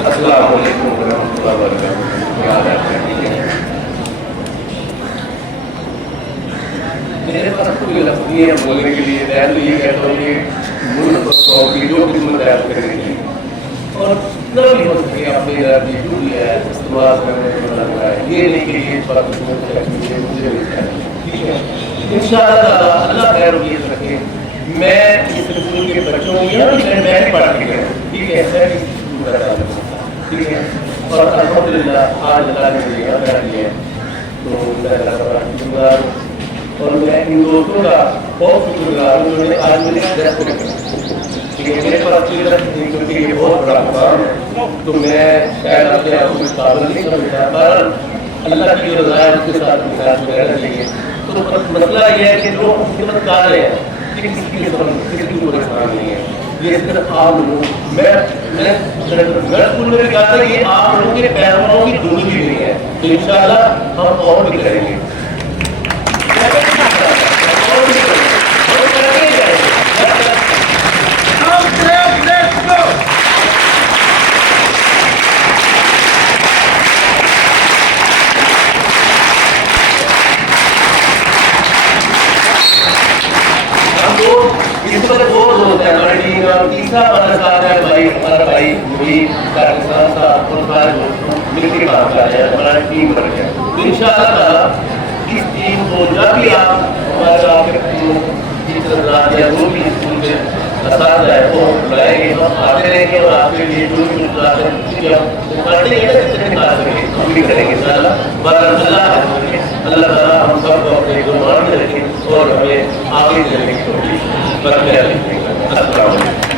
السلام علیکم ورحمۃ اللہ وبرکاتہ. یاد رکھیں ٹھیک ہے. میرے پاس کوئی لفظ نہیں ہے بولنے کے لیے. میں تو یہ کہتا ہوں کہ ملک اور کی جو خدمت ہے آپ کریں گے اور جتنا بھی ہو سکے اپنی رابطی جو بھی ہے استعمال کرنے کو لگ رہا ہے. یہ نہیں کہ یہ بات مجھے نہیں چاہیے. ٹھیک ہے ان شاء اللہ اللہ خیر وقت رکھے. میں اس اسکول کے بچوں کو میں پڑھا کے گیا. ٹھیک ہے ٹھیک ہے. اور الحمدللہ آج اللہ نے مجھے یاد کر دیا ہے تو میں اللہ تعالیٰ کا شکرگزار ہوں. اور میں ان دوستوں کا بہت شکر گزار ہوں جنہوں نے آج مجھے درس کو کیا. میرے پاس کیونکہ یہ بہت بڑا مقام ہے تو میں شاید آپ سے آپ کو قابل نہیں سمجھتا پر اللہ کی جو رضا ہے اس کے ساتھ مزاج میں رہنا چاہیے. تو مسئلہ یہ ہے کہ جو خدمت کار ہے کسی کی کوئی پریشان نہیں ہے. یہ صرف آپ لوگ میں اسکول میں کہا تھا یہ آپ لوگوں کے پیرووں کی دوسری نہیں ہے. تو ان شاء اللہ ہم اور بھی کریں گے. تیسرا ہمارا ساتھ ہے بھائی ہمارا بھائی وہی پاکستان کا اور سارے دوستوں مل کے کام کر رہے ہیں. ہمارا ٹیم بن گیا. تو ان شاء اللہ تعالیٰ اس ٹیم کو جب بھی آپ ہمارا آپ کے ٹیچر یا جو بھی اسکول کے اساتذہ ہے وہ بلائیں گے ہم آتے رہیں گے اور آپ کے لیے جو بھی کلاس ہے ہم بھی کریں گے ان شاء اللہ. اللہ تعالیٰ ہم سب کو اپنے گمان میں رکھیں اور ہمیں آگے چلنے کی کوشش کرتے رہیں. السلام علیکم.